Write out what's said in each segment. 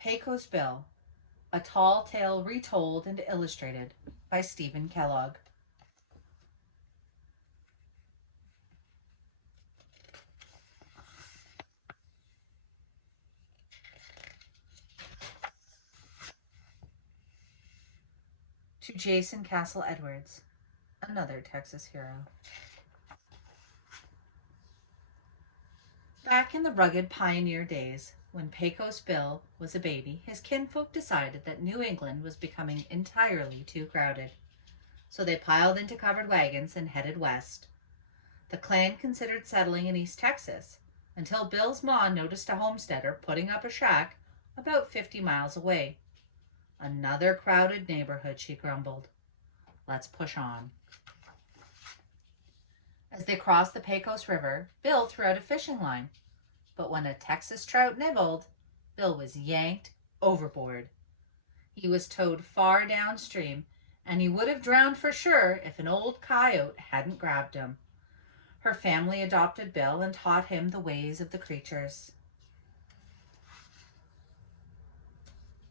Pecos Bill, a tall tale retold and illustrated by Steven Kellogg. To Jason Castle Edwards, another Texas hero. Back in the rugged pioneer days, when Pecos Bill was a baby, his kinfolk decided that New England was becoming entirely too crowded. So they piled into covered wagons and headed west. The clan considered settling in East Texas until Bill's ma noticed a homesteader putting up a shack about 50 miles away. Another crowded neighborhood, she grumbled. Let's push on. As they crossed the Pecos River, Bill threw out a fishing line. But when a Texas trout nibbled, Bill was yanked overboard. He was towed far downstream, and he would have drowned for sure if an old coyote hadn't grabbed him. Her family adopted Bill and taught him the ways of the creatures.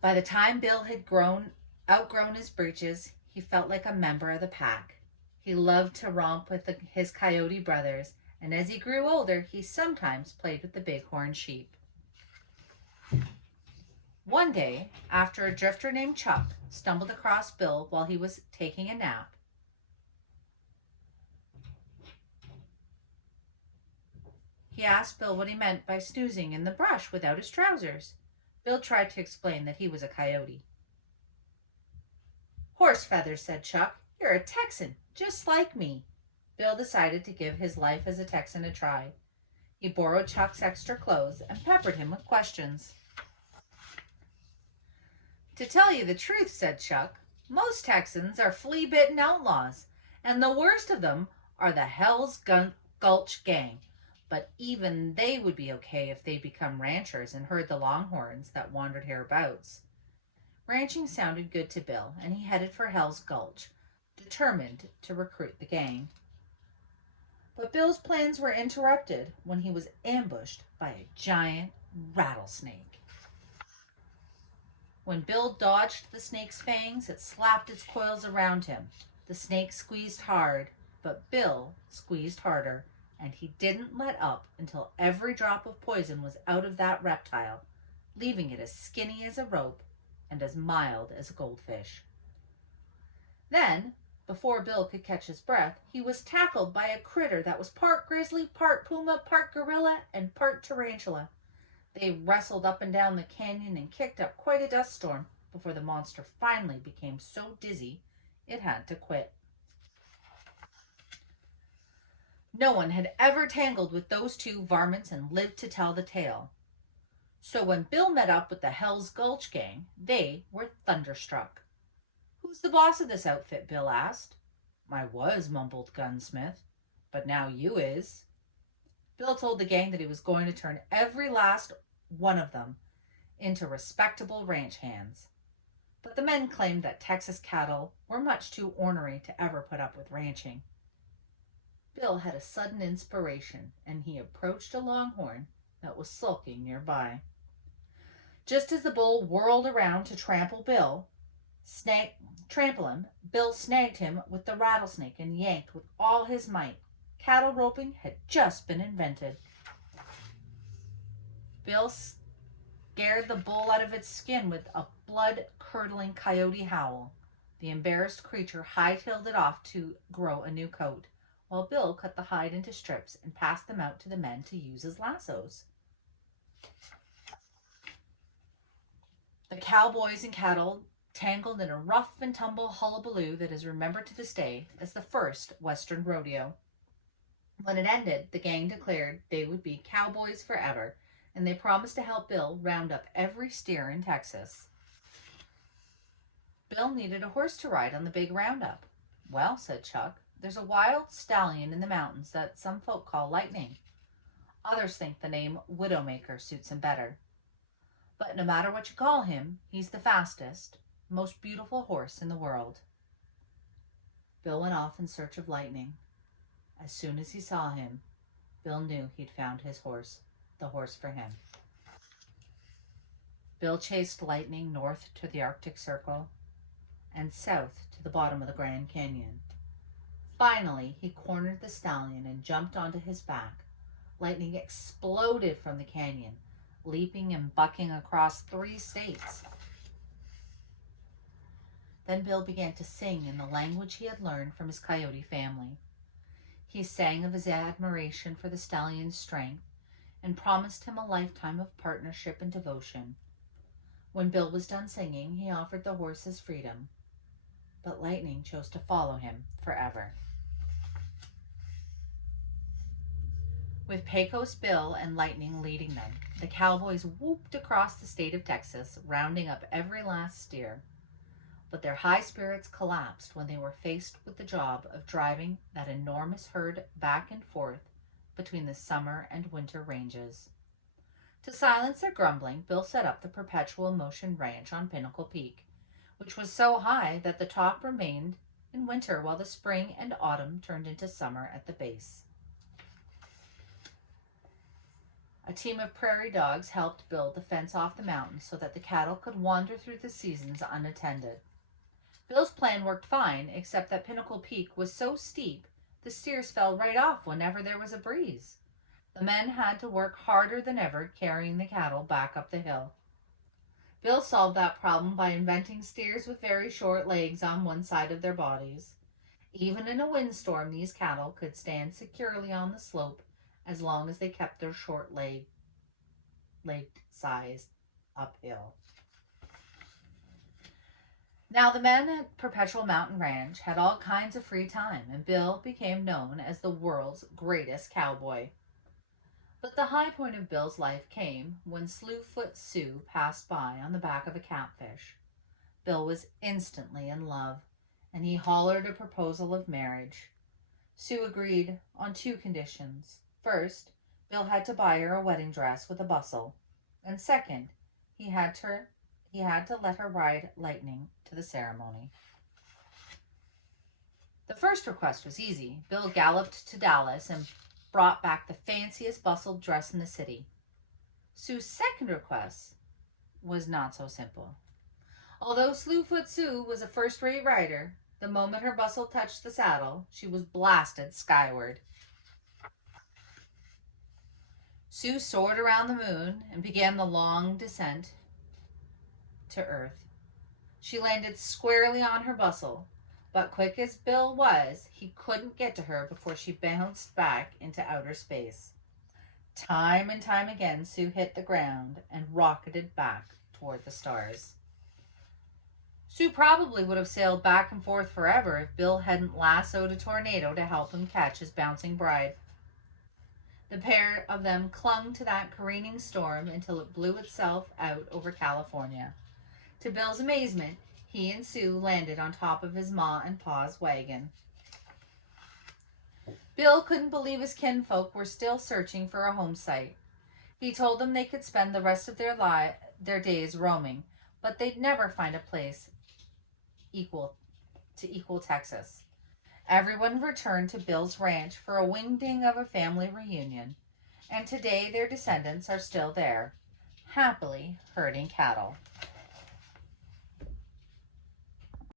By the time Bill had outgrown his breeches, he felt like a member of the pack. He loved to romp with his coyote brothers, and as he grew older, he sometimes played with the bighorn sheep. One day, after a drifter named Chuck stumbled across Bill while he was taking a nap, he asked Bill what he meant by snoozing in the brush without his trousers. Bill tried to explain that he was a coyote. "Horse feathers," said Chuck. "You're a Texan, just like me." Bill decided to give his life as a Texan a try. He borrowed Chuck's extra clothes and peppered him with questions. "To tell you the truth," said Chuck, "most Texans are flea-bitten outlaws, and the worst of them are the Hell's Gulch gang. But even they would be okay if they become ranchers and herd the longhorns that wandered hereabouts." Ranching sounded good to Bill, and he headed for Hell's Gulch, determined to recruit the gang. But Bill's plans were interrupted when he was ambushed by a giant rattlesnake. When Bill dodged the snake's fangs, it slapped its coils around him. The snake squeezed hard, but Bill squeezed harder, and he didn't let up until every drop of poison was out of that reptile, leaving it as skinny as a rope and as mild as a goldfish. Then, before Bill could catch his breath, he was tackled by a critter that was part grizzly, part puma, part gorilla, and part tarantula. They wrestled up and down the canyon and kicked up quite a dust storm before the monster finally became so dizzy it had to quit. No one had ever tangled with those two varmints and lived to tell the tale. So when Bill met up with the Hell's Gulch gang, they were thunderstruck. "Who's the boss of this outfit?" Bill asked. "I was," mumbled Gunsmith, "but now you is." Bill told the gang that he was going to turn every last one of them into respectable ranch hands. But the men claimed that Texas cattle were much too ornery to ever put up with ranching. Bill had a sudden inspiration, and he approached a longhorn that was sulking nearby. Just as the bull whirled around to trample him, Bill snagged him with the rattlesnake and yanked with all his might. Cattle roping had just been invented. Bill scared the bull out of its skin with a blood-curdling coyote howl. The embarrassed creature hightailed it off to grow a new coat, while Bill cut the hide into strips and passed them out to the men to use as lassos. The cowboys and cattle tangled in a rough and tumble hullabaloo that is remembered to this day as the first Western rodeo. When it ended, the gang declared they would be cowboys forever, and they promised to help Bill round up every steer in Texas. Bill needed a horse to ride on the big roundup. "Well," said Chuck, "there's a wild stallion in the mountains that some folk call Lightning. Others think the name Widowmaker suits him better. But no matter what you call him, he's the fastest, most beautiful horse in the world." Bill went off in search of Lightning. As soon as he saw him, Bill knew he'd found his horse, the horse for him. Bill chased Lightning north to the Arctic Circle and south to the bottom of the Grand Canyon. Finally, he cornered the stallion and jumped onto his back. Lightning exploded from the canyon, leaping and bucking across 3 states. Then Bill began to sing in the language he had learned from his coyote family. He sang of his admiration for the stallion's strength and promised him a lifetime of partnership and devotion. When Bill was done singing, he offered the horse his freedom, but Lightning chose to follow him forever. With Pecos Bill and Lightning leading them, the cowboys whooped across the state of Texas, rounding up every last steer. But their high spirits collapsed when they were faced with the job of driving that enormous herd back and forth between the summer and winter ranges. To silence their grumbling, Bill set up the Perpetual Motion Ranch on Pinnacle Peak, which was so high that the top remained in winter while the spring and autumn turned into summer at the base. A team of prairie dogs helped build the fence off the mountain so that the cattle could wander through the seasons unattended. Bill's plan worked fine, except that Pinnacle Peak was so steep the steers fell right off whenever there was a breeze. The men had to work harder than ever carrying the cattle back up the hill. Bill solved that problem by inventing steers with very short legs on one side of their bodies. Even in a windstorm, these cattle could stand securely on the slope as long as they kept their short-legged size uphill. Now, the men at Perpetual Mountain Ranch had all kinds of free time, and Bill became known as the world's greatest cowboy. But the high point of Bill's life came when Slewfoot Sue passed by on the back of a catfish. Bill was instantly in love, and he hollered a proposal of marriage. Sue agreed on 2 conditions. First, Bill had to buy her a wedding dress with a bustle, and second, he had to let her ride Lightning to the ceremony. The first request was easy. Bill galloped to Dallas and brought back the fanciest bustled dress in the city. Sue's second request was not so simple. Although Slewfoot Sue was a first-rate rider, the moment her bustle touched the saddle, she was blasted skyward. Sue soared around the moon and began the long descent to Earth. She landed squarely on her bustle, but quick as Bill was, he couldn't get to her before she bounced back into outer space. Time and time again, Sue hit the ground and rocketed back toward the stars. Sue probably would have sailed back and forth forever if Bill hadn't lassoed a tornado to help him catch his bouncing bride. The pair of them clung to that careening storm until it blew itself out over California. To Bill's amazement, he and Sue landed on top of his ma and pa's wagon. Bill couldn't believe his kinfolk were still searching for a home site. He told them they could spend the rest of their days roaming, but they'd never find a place equal Texas. Everyone returned to Bill's ranch for a wingding of a family reunion, and today their descendants are still there, happily herding cattle.